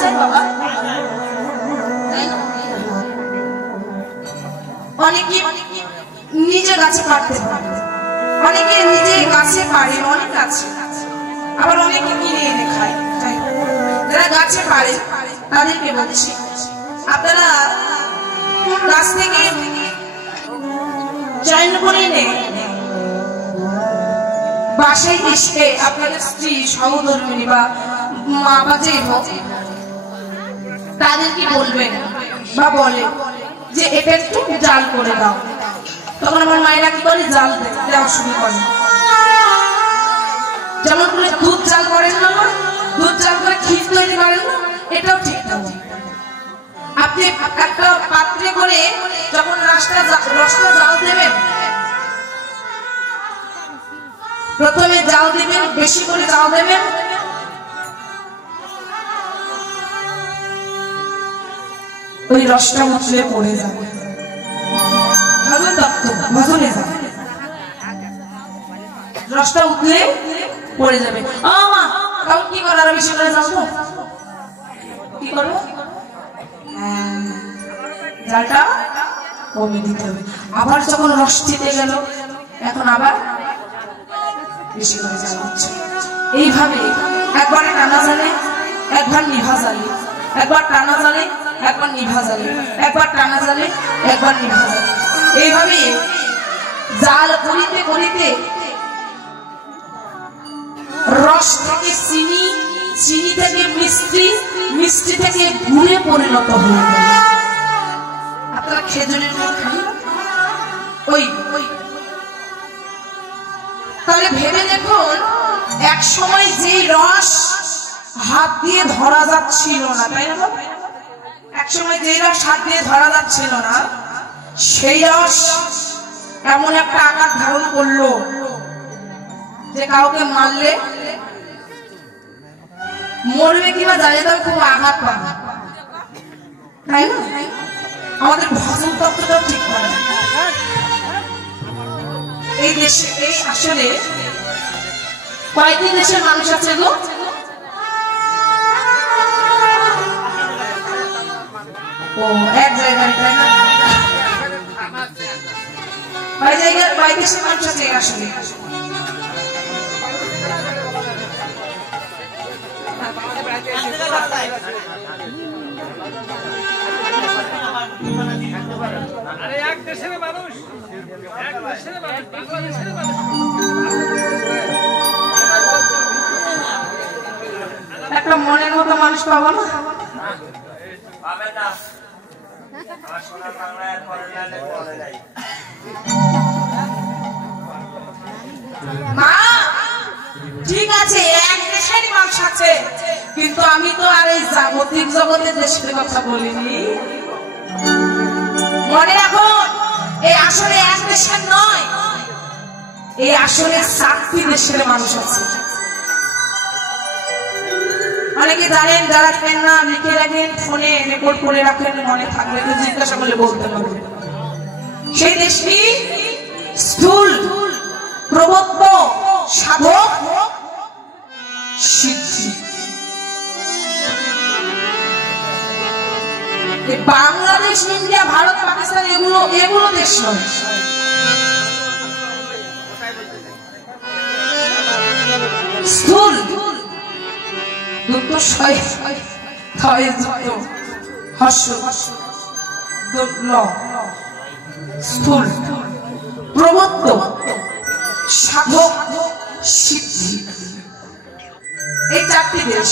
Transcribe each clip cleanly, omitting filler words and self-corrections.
যায় বাবা? অনেকে নিজে গাছে পারতে পারে, অনেকে নিজে গাছে পারে, অনেক আছে, আবার অনেকে কিনে এনে খায়। যারা গাছে পারে তাদেরকে বলছি, আপনারা গাছ থেকে চয়ন করে এনে বাসায় এসে আপনাদের স্ত্রী, সহধর্মিণী বা মা বা যে হোক তাদেরকে বলবেন বা বলে যে এটা একটু জাল করে দাও। তখন আমার মায়েরা কি করে, জাল দেওয়া শুরু করে। যেমন করে দুধ জাল করেন না, দুধ জাল করে ক্ষীর তৈরি করেন না, এটাও ঠিক না। আপনি একটা পাত্রে করে যখন রসটা জাল দেবেন, প্রথমে জাল দেবেন, বেশি করে জাল দেবেন, ওই রসটা উঠলে পড়ে যাবে, ভজন তত্ত্ব ভজনে যাবে, রসটা উঠলে পড়ে যাবে। মা তখন কি করো, আরো বেশি করে জাল দাও, কি করবো, জালটা কমিয়ে দিতে হবে। আবার যখন রস দিতে গেল, এখন আবার বেশি করে জাল হচ্ছে। এইভাবে একবার টানা জালে, একবার নিভা জালে, একবার টানা জালে, একবার নিভা জালে, একবার টানা জালে, একবার নিভা জালে, এইভাবে জাল করিতে করিতে রস থেকে চিনি, চিনি থেকে মিষ্টি, মিষ্টি থেকে গুড়ে পরিণত হয়ে গেল। আপনারা খেজুরের গুড় খান, ওই তাহলে ভেবে দেখুন, এক সময় যে রস হাত দিয়ে ধরা যাচ্ছিল না, তাই না, এক সময় যে রস হাত দিয়ে ধরা যাচ্ছিল না, সেই রস এমন একটা আকার ধারণ করলো যে কাউকে মারলে মরবে কিনা জানে, তবে খুব আঘাত পাবে, তাই না? আমাদের ভজন তত্ত্বটাও ঠিক করে। এই দেশে, এই আসলে কয়েকটি দেশের মানুষ আছে গো, ও এক জায়গায়, তাই না? কয় জায়গায়, কয় দেশের মানুষ আছে আসলে? একটা মনের মতো মানুষ পাবো না? মা ঠিক আছে, এক দেশেরই মানুষ আছে, কিন্তু আমি তো আর এই জাগতিক জগতের দেশের কথা বলিনি। মনে রাখুন, এই আসলে এক দেশের নয়, এই আসলে 7টি দেশের মানুষ আছে। অনেকে জানেন, যারা জানেন না লিখে রাখেন, ফোনে রেকর্ড করে রাখেন, মনে থাকবে তো জিজ্ঞাসা করলে বলতে পারবে। সেই দেশটি স্থূল, প্রবত্ত, সাধক, সিদ্ধি। বাংলাদেশ, ইন্ডিয়া, ভারত, পাকিস্তান এগুলো দেশ নয়। স্থূল স্থূল, প্রবত্ত, সাধক, সিদ্ধি, এই 4টি দেশ।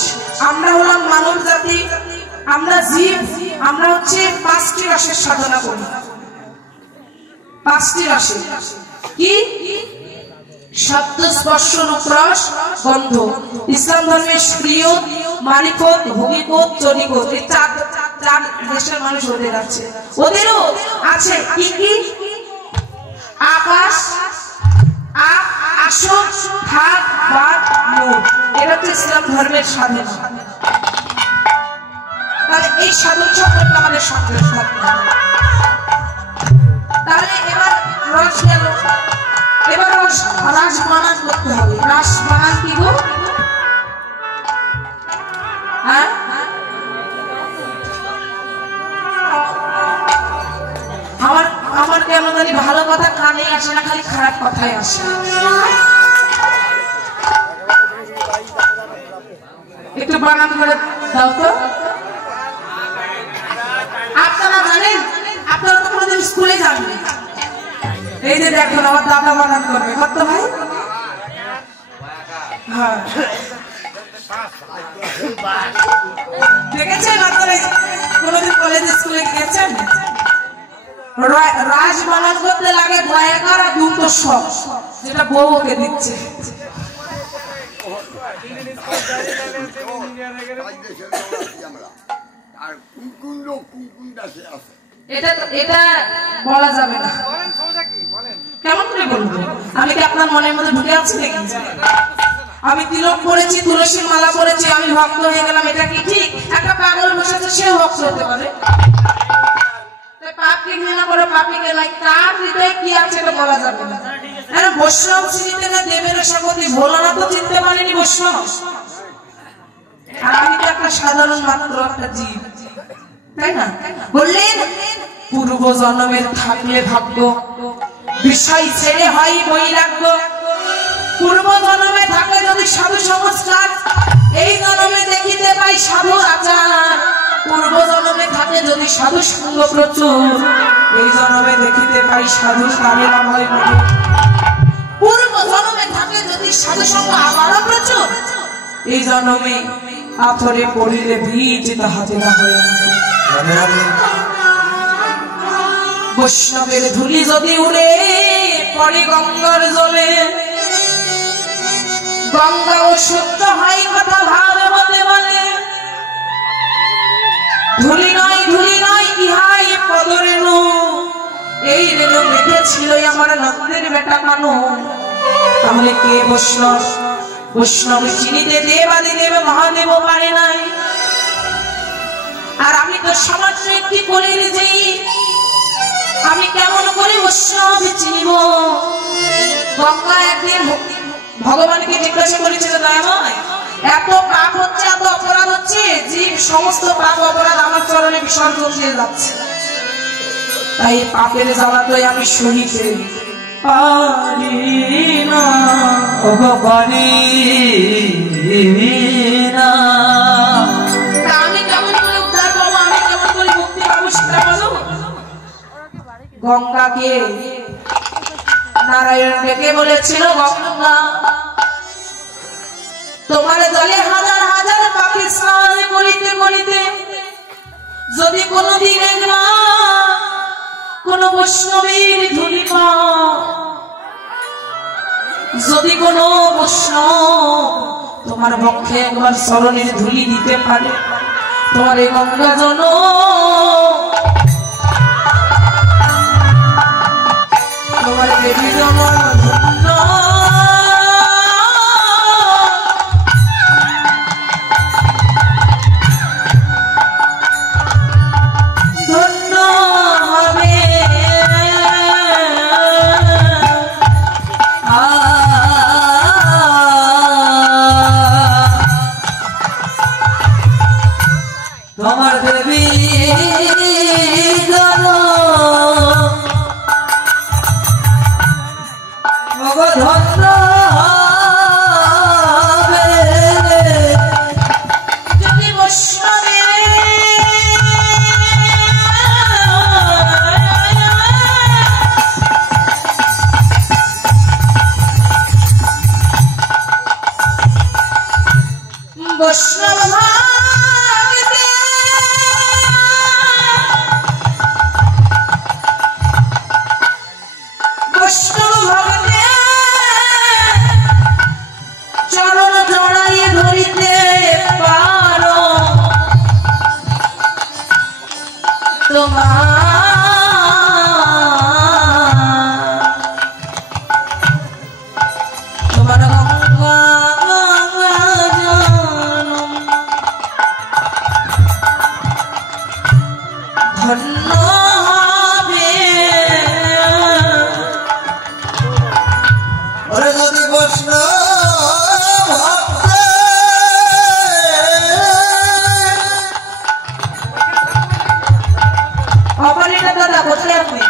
আমরা হলাম মানব জাতি, আমরা জীব, আমরা হচ্ছে 5টি রসের সাধনা করি। 5টি রসে কি? শব্দ, স্পর্শ, রূপ, রস, গন্ধ। ইসলাম ধর্মের প্রিয়ত, মালিকত, ভোগিকত, চরিকত, এই 4 দেশের মানুষ ওদের আছে। ওদেরও আছে কি কি? আকাশ, আসন, হাত, বাদ, মুখ। এটা হচ্ছে ইসলাম ধর্মের সাধনা। তাহলে এই সাধন সম্পর্কে আমাদের সন্দেহ থাকতে হবে। তাহলে এবার রস গেল, এবার রাস বানান করতে হবে। রাস বানান কি গো? হ্যাঁ, কেন জানি ভালো কথা কানে আসে না, খালি খারাপ কথাই আসে। একটু বানান করে দাও তো। আপনারা জানেন, আপনারা তো কোনোদিন স্কুলে যাননি। এই যে দেখুন আমার দাদা বানান করবে, কত ভাই? হ্যাঁ দেখেছেন আপনারা কোনোদিন কলেজে স্কুলে গিয়েছেন? রাজ বানান করতে লাগে দয়াকার আর দুটো সব, যেটা বউ ওকে দিচ্ছে। এটা বলা যাবে না। কেমন করে বলবো? আমি কি আপনার মনের মধ্যে ঢুকে আছি নাকি? আমি তিলক পড়েছি, তুলসীর মালা পড়েছি, আমি ভক্ত হয়ে গেলাম, এটা কি ঠিক? একটা পাগল বসেছে, সেও ভক্ত হতে পারে। পাপকে ঘৃণা করে পাপীকে নাই, কার হৃদয়ে কি আছে এটা বলা যাবে না। বৈষ্ণব শ্রীতে না দেবের সপতি ভোলানাথ তো চিনতে পারেনি বৈষ্ণব। আর আমি তো একটা সাধারণ মাত্র একটা জীব, তাই না? বললেন পূর্ব জন্মের থাকলে ভাগ্য, বিষয় ছেড়ে হয় বৈরাগ্য। পূর্ব জন্মে থাকে যদি সাধু সংস্কার, এই জন্মে দেখিতে পাই সাধু আচার। পূর্ব জন্মে থাকে যদি সাধু সঙ্গ প্রচুর, এই জন্মে দেখিতে পাই সাধু সারের ভয় মধুর। পূর্ব জন্মে থাকে যদি সাধু সঙ্গ আবারও প্রচুর, এই জন্মে পাথরে পড়িলে বীজ তাহাতে না হয়। বৈষ্ণবের ধুলি যদি উড়ে পড়ে গঙ্গার জলে, গঙ্গা ও সত্য হয় কথা ভাব হতে বলে। ধুলি নয় ইহাই পদরেণু, এই রেণু মেঘেছিল আমার নন্দের বেটা কানু। তাহলে কে বৈষ্ণব? বৈষ্ণব চিনিতে দেবাদি দেব মহাদেব পারে নাই। আর আমি তো সামান্য একটি কলির যেই, আমি কেমন করে বৈষ্ণব চিনিব? গঙ্গা একদিন ভগবানকে জিজ্ঞাসা করেছিল, দয়াময় এত পাপ হচ্ছে, এত অপরাধ হচ্ছে, জীব সমস্ত পাপ অপরাধ আমার চরণে বিসর্জন দিয়ে যাচ্ছে, তাই পাপের জ্বালাতই আমি সহিতে পারি না, পারি না। আমি কেমন করে উদ্ধার পাবো, আমি কেমন করে মুক্তি পাবো সেটা বলো। গঙ্গাকে নারায়ণ ডেকে বলেছিল, গঙ্গা তোমার জলে হাজার হাজার পাখি স্নান করিতে করিতে যদি কোনদিন কোন বৈষ্ণবের ধুলি পাও, যদি কোন বৈষ্ণব তোমার পক্ষে একবার চরণের ধুলি দিতে পারে, তোমার এই গঙ্গা জন তোমার দেবী জন ধন্য তোমার দেবী ধন্য হবে যদি বৈষ্ণবে বৈষ্ণব চরণ জড়াইয়ে ধরিতে পারো তোমার গঙ্গা ধন্য হবে। ওরে যদি বৈষ্ণব অপারেটর দাদা কোথায় আপনি?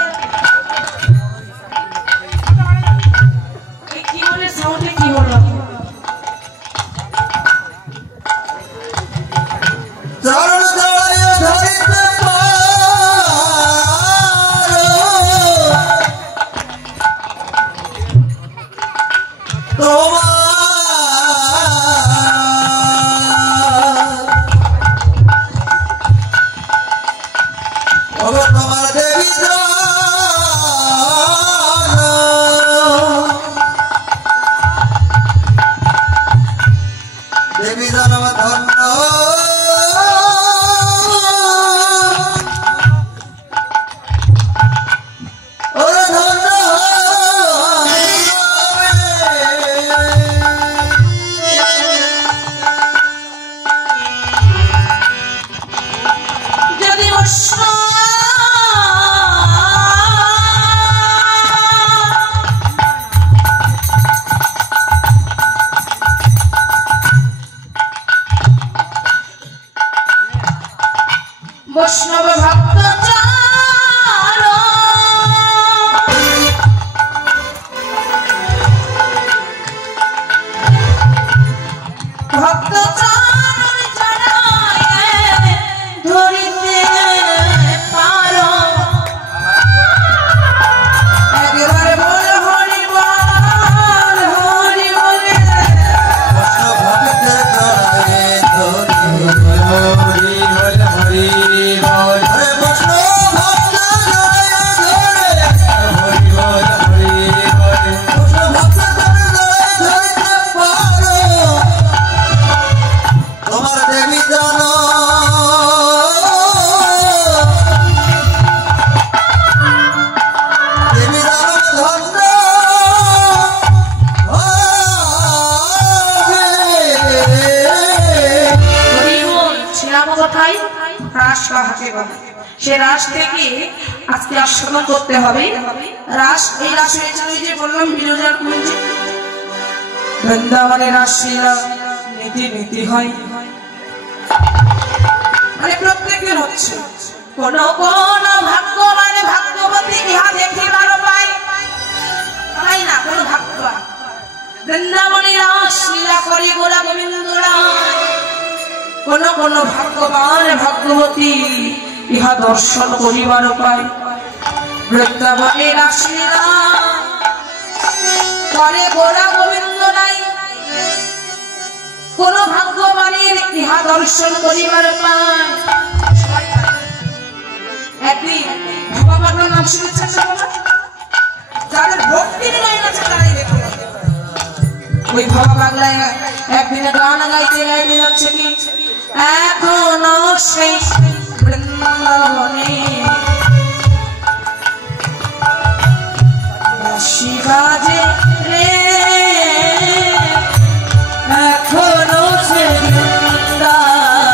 রাস কাহাকে বলে। সে রাস থেকে আজকে আস্বাদন করতে হবে। রাস, এই রাস হয়েছে ওই যে বললাম বিরজার কুঞ্জে, বৃন্দাবনে রাসলীলা নীতি নীতি হয়, মানে প্রত্যেকের হচ্ছে। কোন কোন ভাগ্যবান ভাগ্যবতী ইহা দেখিবার পায়, পায় না কোন ভাগ্যবান। বৃন্দাবনে রাসলীলা করে গোরা গোবিন্দ রায়, কোন কোন ভাগ্যবান ভাগ্যবতী ইহা দর্শন করিবার পায়। বৃন্দাবনে রাসলীলা করে গোরা গোবিন্দ রায়, কোন ভাগ্যবানের ইহা দর্শন করিবার পায়। একদিন ভবা পাগলার নাম শুনেছেন না? যাদের ভক্তির লাইন আছে তারাই দেখে। ওই ভবা পাগলায় একদিনে গান গাইতে গাইতে যাচ্ছে কি, এখনো সেই বৃন্দাবনে বাঁশি বাজে রে, এখনো সেই বৃন্দাবনে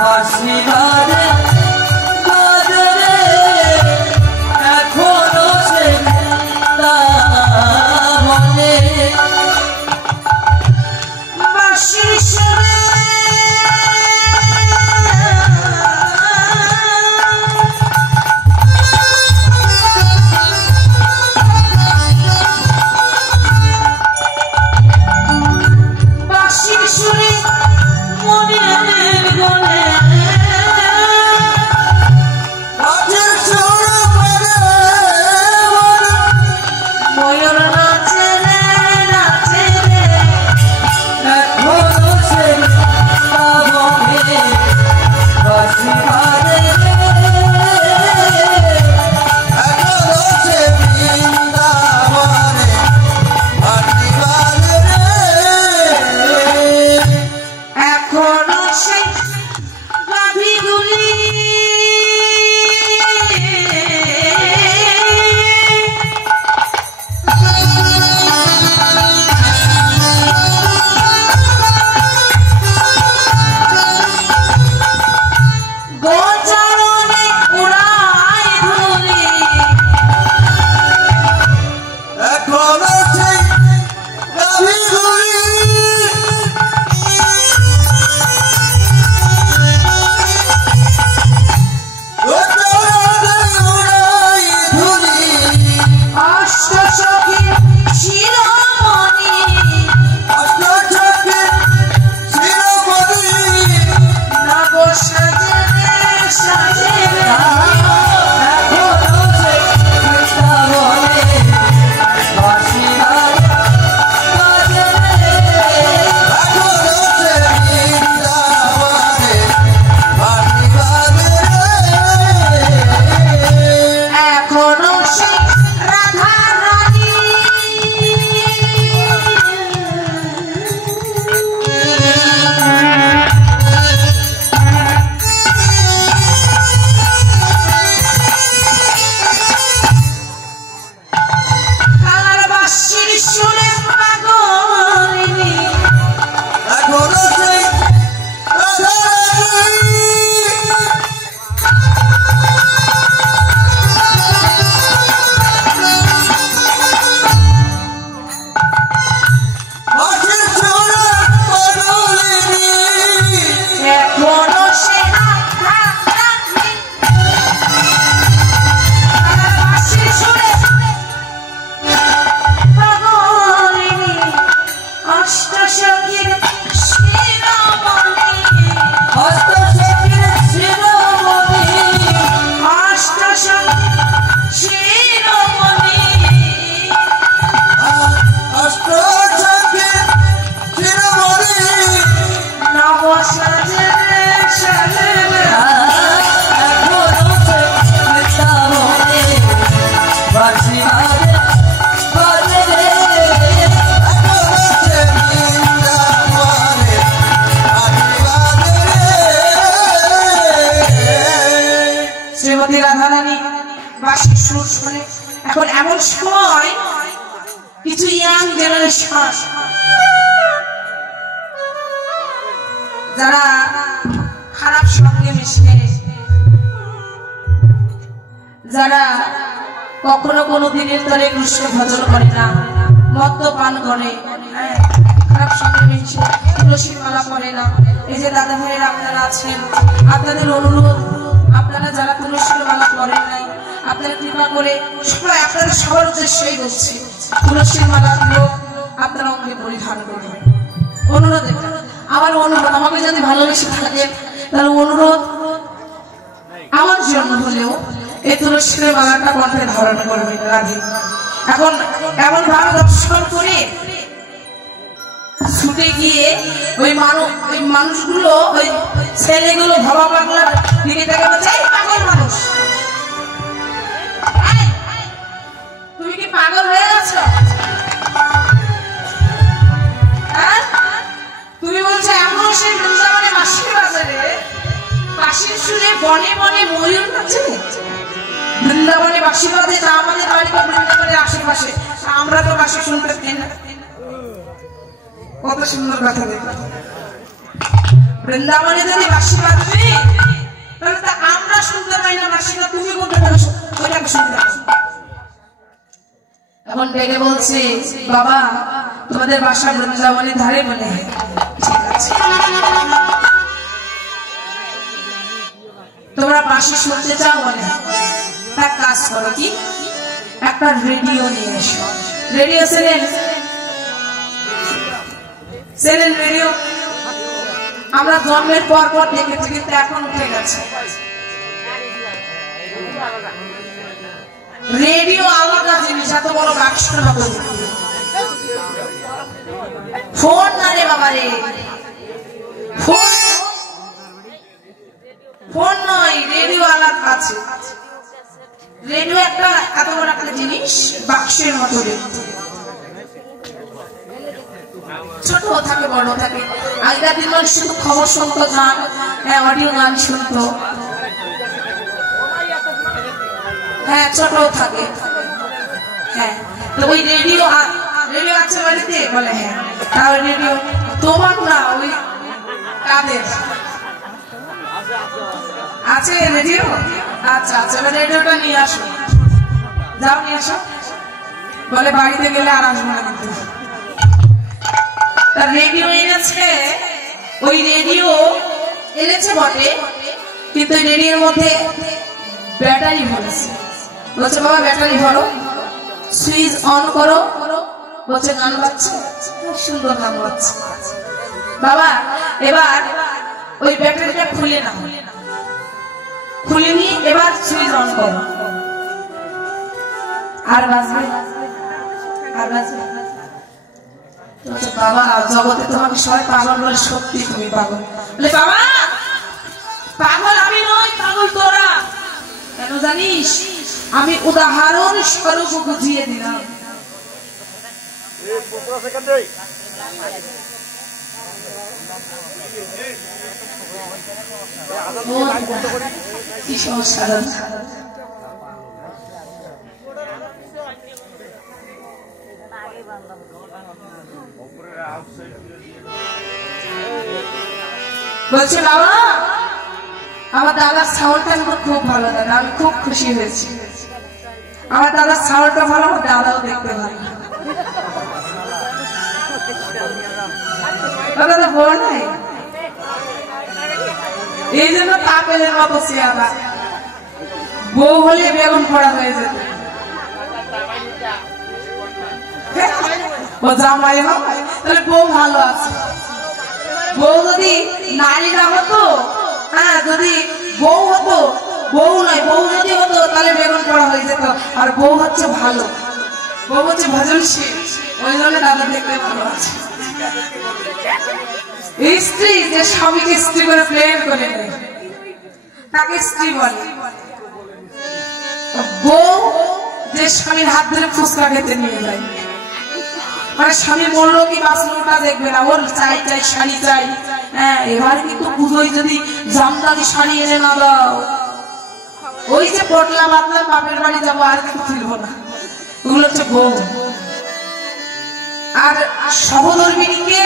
বাঁশি বাজে বাজে রে, এখনো সেই বৃন্দাবনে বাঁশি সুরে এখন এমন সময় কিছু ইয়াং জেনারেশন যারা খারাপ সঙ্গে মিশে, যারা কখনো কোনো দিনের তরে কৃষ্ণ ভজন করে না, মদ্যপান করে, খারাপ সঙ্গে মিশে তুলসীর মালা পরে না, এই যে দাদা ভাইয়েরা আপনারা আছেন, আপনাদের অনুরোধ, আপনারা যারা তুলসীর মালা পরেন নাই, আপনারা কৃপা করে সবাই, আপনারা সবার উদ্দেশ্যেই বলছি, তুলসীর মালা গুলো আপনারা অঙ্গে পরিধান করবেন। অনুরোধ এটা আমার, অনুরোধ, আমাকে যদি ভালোবেসে থাকেন তাহলে অনুরোধ আমার জন্য হলেও এই তুলসীর মালাটা কণ্ঠে ধারণ করবেন। রাধে। এখন এমন ভাবে দর্শন করে ছুটে গিয়ে ওই মানুষগুলো, ওই ছেলেগুলো ভবা বাংলার দিকে দেখে বলছে, পাগল মানুষ, তুমি কি পাগল হয়ে গেছো? তুমি বলছো এমন সেই বৃন্দাবনে বাঁশির বাজারে বাঁশির সুরে বনে বনে ময়ূর নাচে, বৃন্দাবনে বাঁশি বাজে, তা আমাদের বাড়ি বা বৃন্দাবনের আশেপাশে, আমরা তো বাঁশি শুনতে পাই না। কত সুন্দর কথা দেখো, বৃন্দাবনে যদি বাঁশি বাজবে তাহলে তা আমরা শুনতে পাই না, বাঁশিটা তুমি বলতে পারো, ওইটাকে শুনতে পারো। এখন ডেকে বলছে, বাবা তোমাদের বাসা বৃন্দাবনের ধারে বলে, ঠিক আছে, তোমরা বাঁশি শুনতে চাও বলে, এক কাজ করো, কি একটা রেডিও নিয়ে এসো। রেডিও চ্যানেল, রেডিও আমরা জন্মের পর পর দেখেছি, কিন্তু এখন উঠে গেছে। রেডিও আলাদা জিনিস, এত বড় বাক্সের মতো। ফোন না রে বাবা রে, ফোন নয়, রেডিও আলাদা আছে। রেডিও একটা এত বড় একটা জিনিস, বাক্সের মতো দেখতে, ছোট থাকে বড় থাকে। আগেকার দিন মানুষ শুধু খবর শুনতো, গান, অডিও গান শুনতো, হ্যাঁ ছোট থাকে, হ্যাঁ। তো ওই রেডিও আছে বাড়িতে বলে, হ্যাঁ। তাহলে রেডিও তোমার না, ওই কাদের আছে রেডিও? আচ্ছা আচ্ছা, রেডিওটা নিয়ে আসো, যাও নিয়ে আসো। বলে বাড়িতে গেলে আর আসবো না কিন্তু। তার রেডিও এনেছে, ওই রেডিও এনেছে বটে, কিন্তু রেডিওর মধ্যে ব্যাটারি ভরেছে। বলছে বাবা ব্যাটারি ভরো, সুইচ অন করো, বলছে গান বাজছে, সুন্দর গান বাজছে। বাবা এবার ওই ব্যাটারিটা খুলে নাও, খুলে নিয়ে এবার সুইচ অন করো, আর বাজবে, আর বাজবে। বাবা জগতে তোমাকে সবাই পাগল বলে, সত্যি তুমি পাগল? বলে বাবা পাগল আমি নই, পাগল তোরা। কেন জানিস? আমি উদাহরণ স্বরূপ বুঝিয়ে দিলাম। কি সমস্যা? বলছে বাবা আমার দাদার সাউন্ডটা খুব ভালো, দাদা আমি খুব খুশি হয়েছি। আমার দাদার সাউন্ডটা ভালো, আমার দাদাও দেখতে ভালো। দাদা বল নাই, এই জন্য তাপেলের মতো চেয়ারা, বউ হলে বেগুন পড়া হয়ে যেত। ও জামাই হয় তাহলে বউ ভালো আছে। বউ যদি নারী না হতো, হ্যাঁ যদি বউ হতো, বউ নয় বউ যদি হতো তাহলে বেগুন পড়া হয়ে যেত। আর বউ হচ্ছে ভালো, বউ হচ্ছে ভজনশীল, ওই জন্য দাদা দেখতে ভালো আছে। স্ত্রী যে স্বামীকে স্ত্রী করে প্রেম করে নেয় তাকে স্ত্রী বলে। বউ যে স্বামীর হাত ধরে ফুচকা খেতে নিয়ে যায়, মানে স্বামী মরলো কি বাঁচলো ওটা দেখবে না, ওর চাই চাই শাড়ি চাই। হ্যাঁ এবারে কিন্তু পুজোয় যদি জামদানি শাড়ি এনে না দাও, ওই যে পটলা বাতলা বাপের বাড়ি যাবো আর কিন্তু ফিরবো না। ওগুলো হচ্ছে বউ। আর সহধর্মিনীকে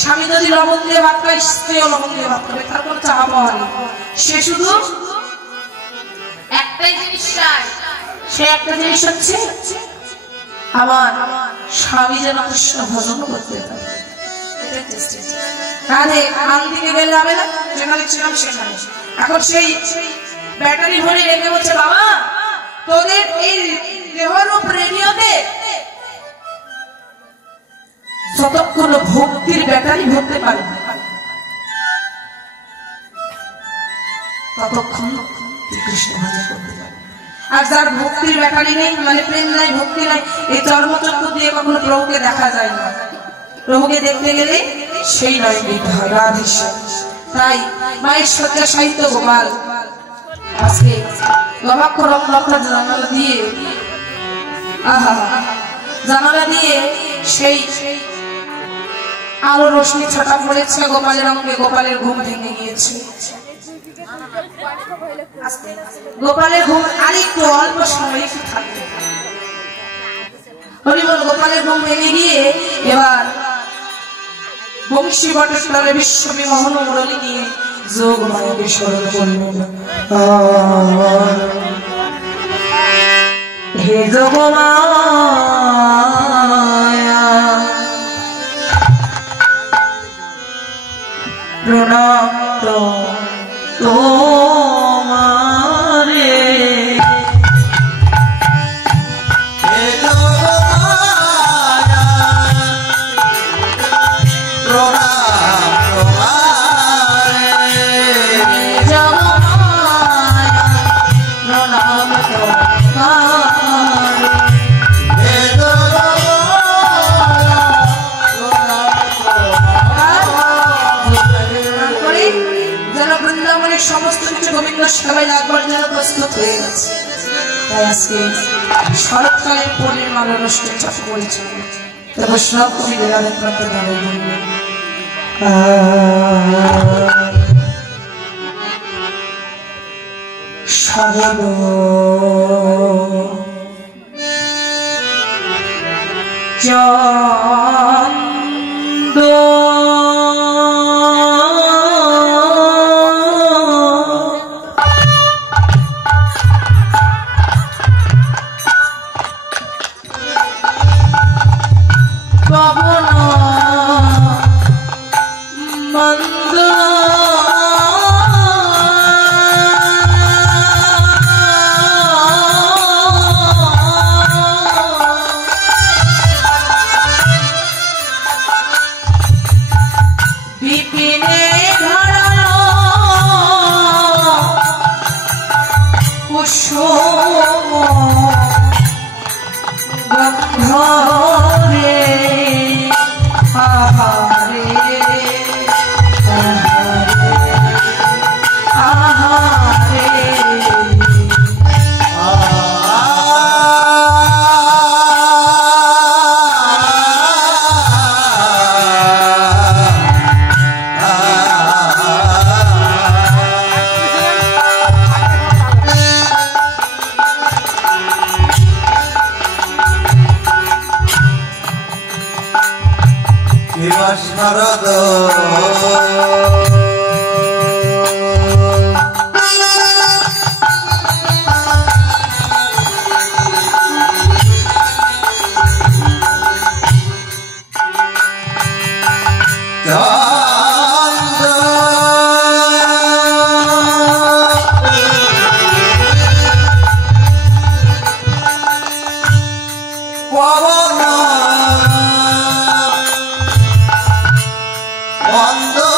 স্বামী যদি লবণ দিয়ে ভাত খায়, স্ত্রীও লবণ দিয়ে ভাত খাবে, তার কোনো চাওয়া পাওয়া নেই। সে শুধু একটাই জিনিস চায়, সে একটা জিনিস হচ্ছে আমার স্বামী যেন কৃষ্ণ ভজন করতে পারে। রাধে আন দিকে গেলে হবে না, যেখানে ছিলাম সেখানে। এখন সেই ব্যাটারি ভরে রেখে বলছে, বাবা তোদের এই দেহরূপ রেডিওতে যতক্ষণ ভক্তির ব্যাটারি ভরতে পারবে ততক্ষণ কৃষ্ণ ভজন করতে পারবে। আর যার ভক্তির ব্যাটারি নেই, মানে প্রেম নাই, ভক্তি নাই, এই চর্মচক্ষু দিয়ে কখনো প্রভুকে দেখা যায় না। প্রভুকে দেখতে গেলে সেই নয় দিতে হয় রাধেশ্যাম। তাই মায়ের শয্যা সাহিত্য গোপাল আজকে গবাক্ষর রত্ন জানালা দিয়ে, আহা জানালা দিয়ে সেই আলো রশ্মি ছটা পড়েছে গোপালের অঙ্গে। গোপালের ঘুম ভেঙে গিয়েছে। গোপালের ঘুম আরেকটু অল্প সময় থাকবে। হরিবল গোপালের ঘুম ভেঙে গিয়ে এবার বংশী বটের তলে বিশ্ববিমোহন মুরলী নিয়ে যোগ মায়াকে স্মরণ করলেন। হে যোগমায়া প্রণাম তোমারে, সমস্ত কিছু গোবিন্দ সেবায় লাগবার জন্য প্রস্তুত হয়ে গেছে। তাই আজকে শরৎকালের পূর্ণিমার অনুষ্ঠান চাষ করেছে। তবে সব কবিদের আবেদনকে দাঁড়িয়ে বলবেন, সাগর চন্দ Wando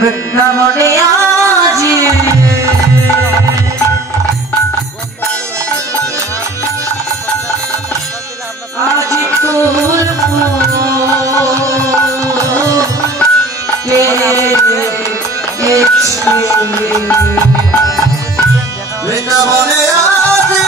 বৃন্দাবনে আজি আজি ফুল বৃন্দাবনে আজি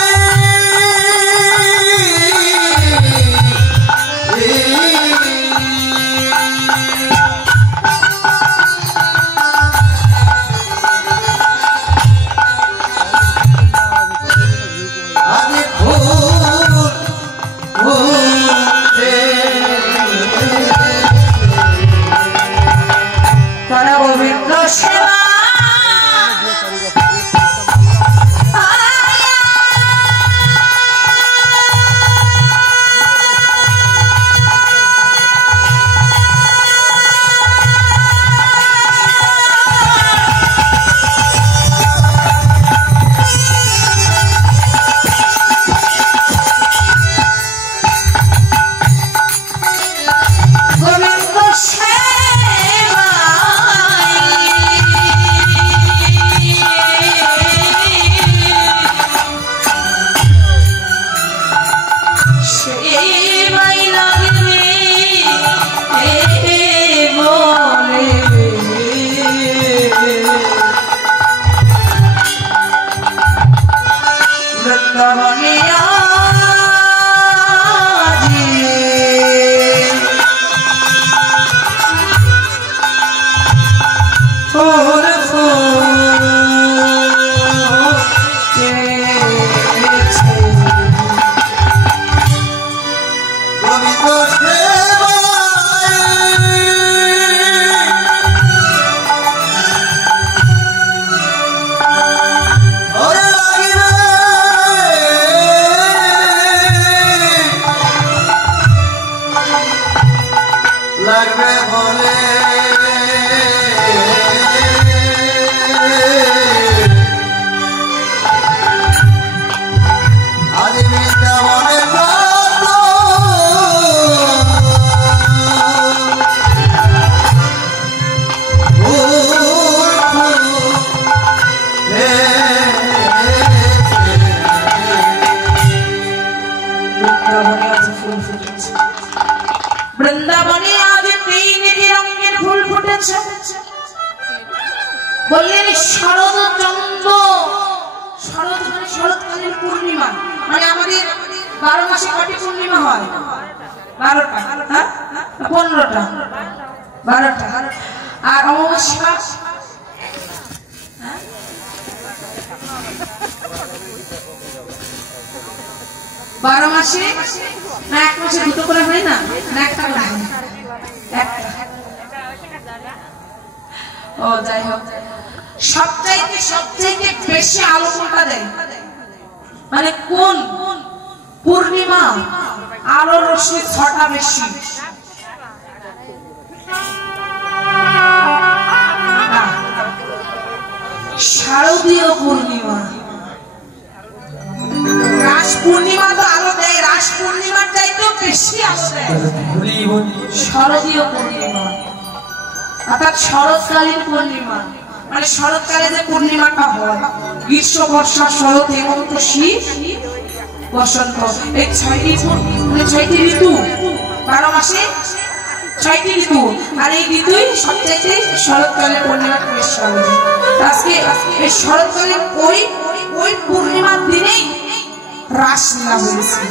লাগবে বলে আজ বৃন্দাবনে বৃন্দাবনে আজ তিনটি রঙের ফুল ফুটেছে বললেন শরৎ চন্দ্র শরৎ মানে শরৎকালীন পূর্ণিমা মানে আমাদের 12 মাসে কটি পূর্ণিমা হয় 12টা হ্যাঁ 15টা 12টা আর অমাবস্যা 12 মাসে না এক মাসে দুটো করে হয় না না একটা করে হয় একটা ও যাই হোক সবচাইতে বেশি আলো কোনটা দেয় মানে কোন পূর্ণিমা আলো রশ্মি 6টা বেশি শারদীয় পূর্ণিমা রাস পূর্ণিমা তো আলো দেয় রাস পূর্ণিমার চাইতেও বেশি আলো দেয় শারদীয় পূর্ণিমা অর্থাৎ শরৎকালীন পূর্ণিমা মানে শরৎকালে যে পূর্ণিমাটা হয় গ্রীষ্ম বর্ষা শরৎ হেমন্ত শীত বসন্ত এই 6টি ঋতু 12 মাসে 6টি ঋতু আর এই ঋতুই সবচেয়ে শরৎকালে পূর্ণিমাটা বেশি আলো দেয় আজকে এই শরৎকালে ওই পূর্ণিমার দিনেই রাসলীলা হয়েছিল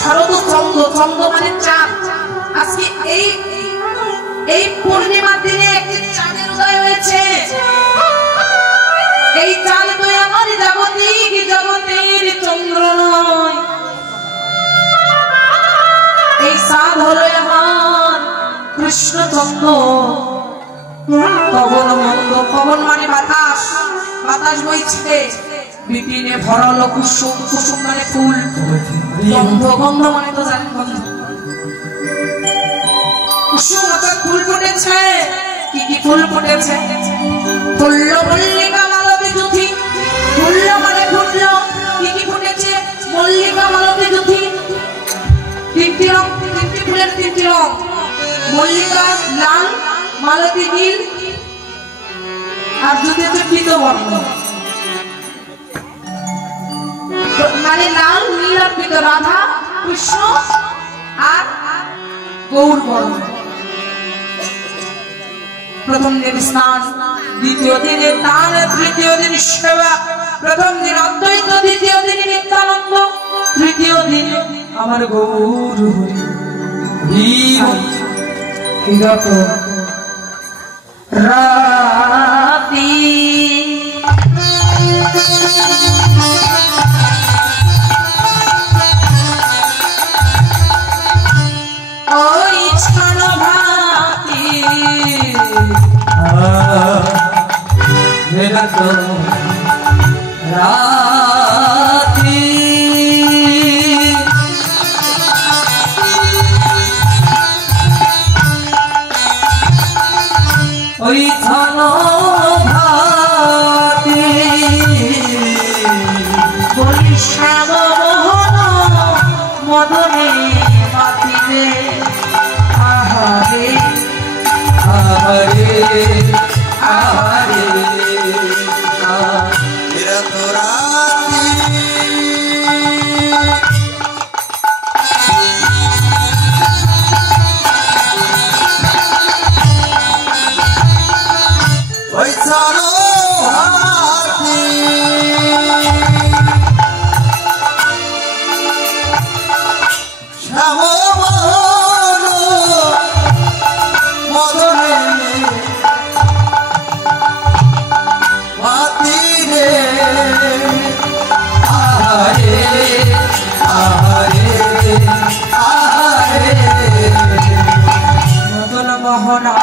শরৎ চন্দ্র মানে চাঁদ আজকে এই পূর্ণিমার দিনে একটি চাঁদের উদয় হয়েছে এই চাঁদ তো আমার জগতের চন্দ্র নয় এই চাঁদ হলো আমার কৃষ্ণচন্দ্র পবন মানে বাতাস বইছে বিপিনে ভরল কুসুম মানে ফুল গন্ধ মানে তো জানেন গন্ধ কুসুম অর্থাৎ ফুল ফুটেছে কি ফুল ফুটেছে ফুল্ল মল্লিকা মালতী যুথি ফুল্ল মানে ফুল কি ফুটেছে মল্লিকা মালতী যুথি তিনটি ফুলের তিনটি রং মল্লিকা লাল মালতী নীল আর দুটি হচ্ছে পীতবর্ণ, মানে লাল নীল আর পীত, রাধা কৃষ্ণ আর গৌর বর্ণ। প্রথম দিন স্নান, দ্বিতীয় দিনে দান, তৃতীয় দিন সেবা, প্রথম দিন অদ্বৈত, দ্বিতীয় দিন নিত্যানন্দ, তৃতীয় দিন আমার গৌর বিরত রাতি। ওই ছান ভাতি বিরত রাতি, ওই ছান ভাতি বলি শ্যাম মোহন মদনে মাতিবে আহারে আহারে আহারে বিরত রাতি ওই ছাড়ো হাতি শ্যাম মোহন মদনে মাতি রে আহারে আহারে আহারে মদন মোহনা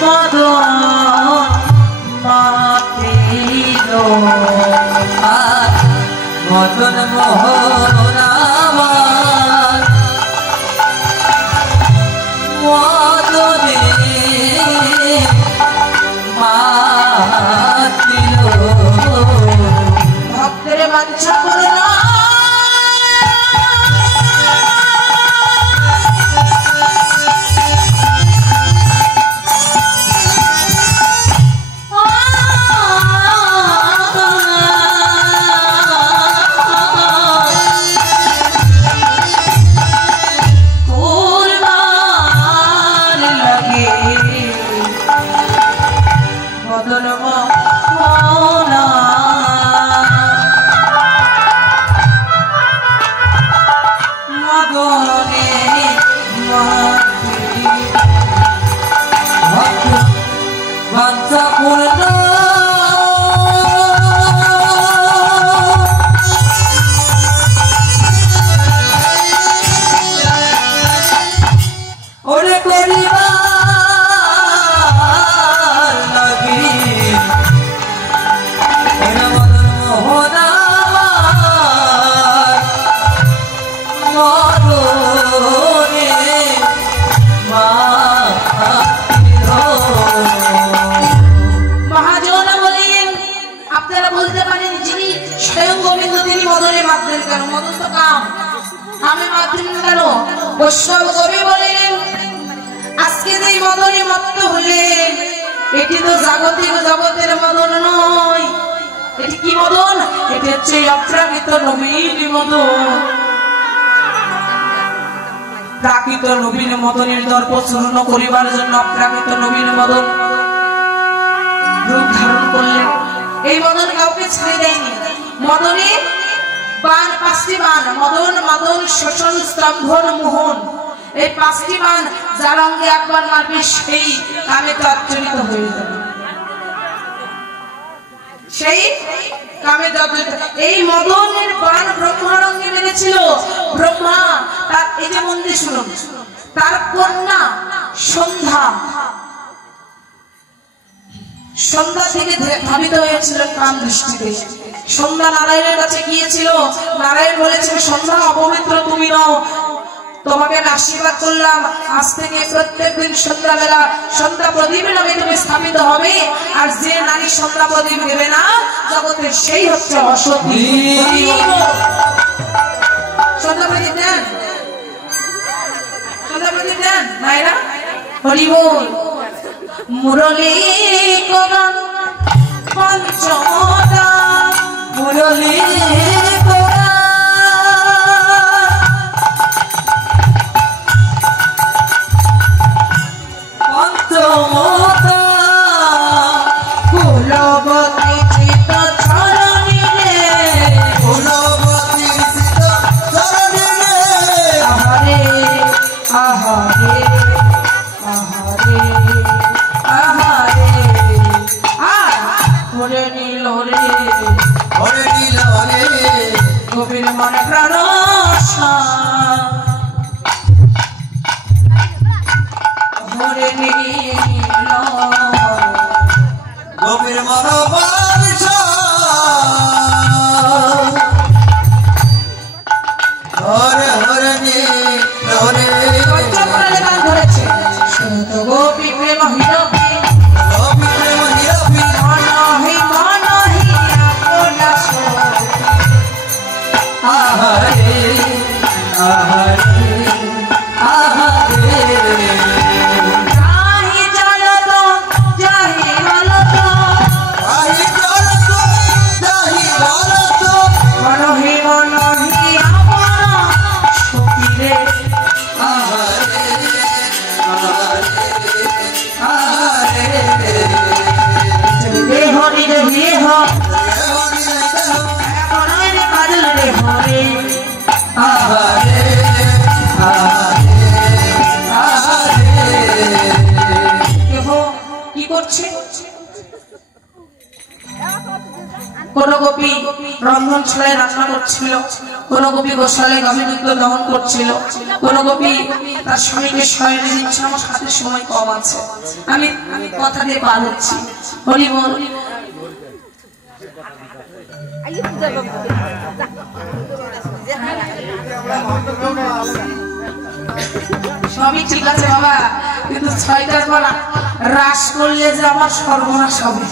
মদন মাতিল মদন মোহন আমার মদনে মাতিল ভক্তের বাঞ্ছা করে না মদন মোহনা মদনে মাতি বাঞ্ছা পূর্ণ ওরে করিবার লাগি ওরে মদন মোহন আমার মদনে মাতিল মহাজন বলেন, আপনারা বলতে পারেন যিনি স্বয়ং গোবিন্দ তিনি মদনে মাতলেন কেন? মদন তো কাম, আমি মাতলেন কেন? বৈষ্ণব কবি বলেন, আজকে যে মদনে মত্ত হলেন এটি তো জাগতিক জগতের মদন নয়। এটি কি মদন? এটি হচ্ছে অপ্রাকৃত নবীন মদন। প্রাকৃত নবীন মদনের দর্প চূর্ণ করিবার জন্য অপ্রাকৃত নবীন মদন রূপ ধারণ করলেন। এই মদন কাউকে ছেড়ে দেয়নি। মদনে বান, পাঁচটি বান, মদন মদন শোষণ স্তম্ভন মোহন, এই পাঁচটি বান যার অঙ্গে একবার মারবে সেই কামে তৎজনিত হয়ে যাবে, সেই কামে জর্জরিত। এই মদনের বান ব্রহ্মার অঙ্গে মেরেছিল। ব্রহ্মা তার, এই যে মন্দির শুনুন, তার কন্যা সন্ধ্যা, সন্ধ্যা থেকে ধাবিত হয়েছিল কাম দৃষ্টিতে। সন্ধ্যা নারায়ণের কাছে গিয়েছিল। নারায়ণ বলেছিল, সন্ধ্যা অপবিত্র তুমি নও, তোমাকে আশীর্বাদ করলাম, আজ থেকে প্রত্যেক দিন সন্ধ্যাবেলা সন্ধ্যা প্রদীপের নামে তুমি স্থাপিত হবে। আর যে নারী সন্ধ্যা প্রদীপ দেবে না জগতের, সেই হচ্ছে অসতী। সন্ধ্যা প্রদীপ দেন, কবিতা প্রদীপ দেন মায়েরা হরি বল মুরলী গগন পঞ্চমদা মুরলী পঞ্চমদা কুলবতী চিত চরণী রে ফুলবতী চিত চরণী রে আহারে আহারে আহারে আহারে ওরে নীল রে ওরে নীল রে গভীর মনে প্রাণ ওরে নীল গভীর মনোবাঞ্ছ হরে হরে নীল রে পঞ্চপ্রাণে গান ধরেছে শুনত গোপী প্রেম হিরবি গোপী প্রেম হিরবি মনহি মনহি আপনা আহারে আহারে আহারে যাহি জলত যাহি হলত আহি জলত যাহি বলত মনহি মনহি আপনা সখিরে আহারে আহারে আহারে দেহ নিরে দেহ হরি দেহ করলে কাজল রে হরে আহারে আহারে আহারে কেহ কি করছে কোন গোপী রন্ধন ছড়ায় রান্না করছিল, কোন গোপী গোশালায় গাভী দুগ্ধ দহন করছিল, কোন গোপী তার স্বামীকে শয়নে দিচ্ছে। আমার হাতে সময় কম আছে, আমি কথা দিয়ে পার হচ্ছি। হরি বল সবই ঠিক আছে বাবা, কিন্তু 6টার পর রাস করলে যে আমার সর্বনাশ হবে।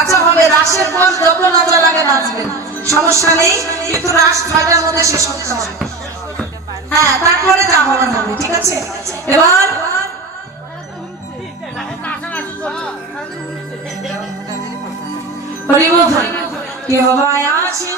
আচ্ছা হবে, রাসের পর যত নাচা লাগে নাচবেন, সমস্যা নেই, কিন্তু রাস 6টার মধ্যে শেষ করতে হবে। হ্যাঁ, তারপরে যা হবার হবে, ঠিক আছে। এবার হরি বল, কে বাবা আছে